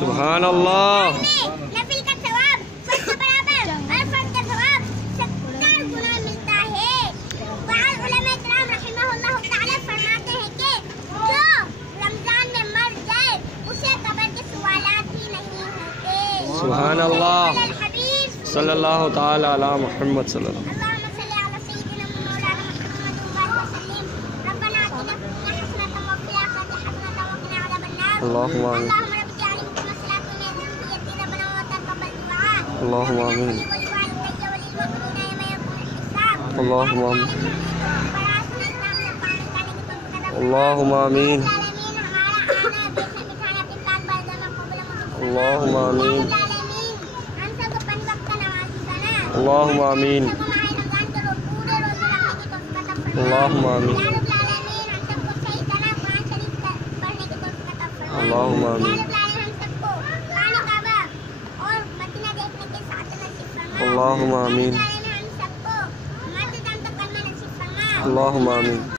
سبحان اللہ. نفل کا ثواب 100 کے برابر اور فرض کا ثواب 70 گنا ملتا ہے. بعض علماء کرام رحمہ اللہ تعالی فرماتے ہیں کہ جو رمضان میں مر جائے اسے قبر کے سوالات بھی نہیں ہوتے. سبحان اللہ. الحبیب صلی اللہ تعالی علی محمد صلی اللہ. اللهم صل على سيدنا مولانا محمد وبارك وسلم. ربنا آتنا في الدنيا حسنة وفي الآخرة حسنة وقنا عذاب النار. اللهم آمين. اللهم رب اجعلني مقيم الصلاة ومن ذريتي ربنا وتقبل دعاء. اللهم آمين. ولوالدي وللمؤمنين يوم يقوم الحساب. اللهم آمين. اللهم آمين. اللهم آمين. اللهم آمین. اللهم آمین. اللهم آمین. اللهم آمین. اللهم آمین.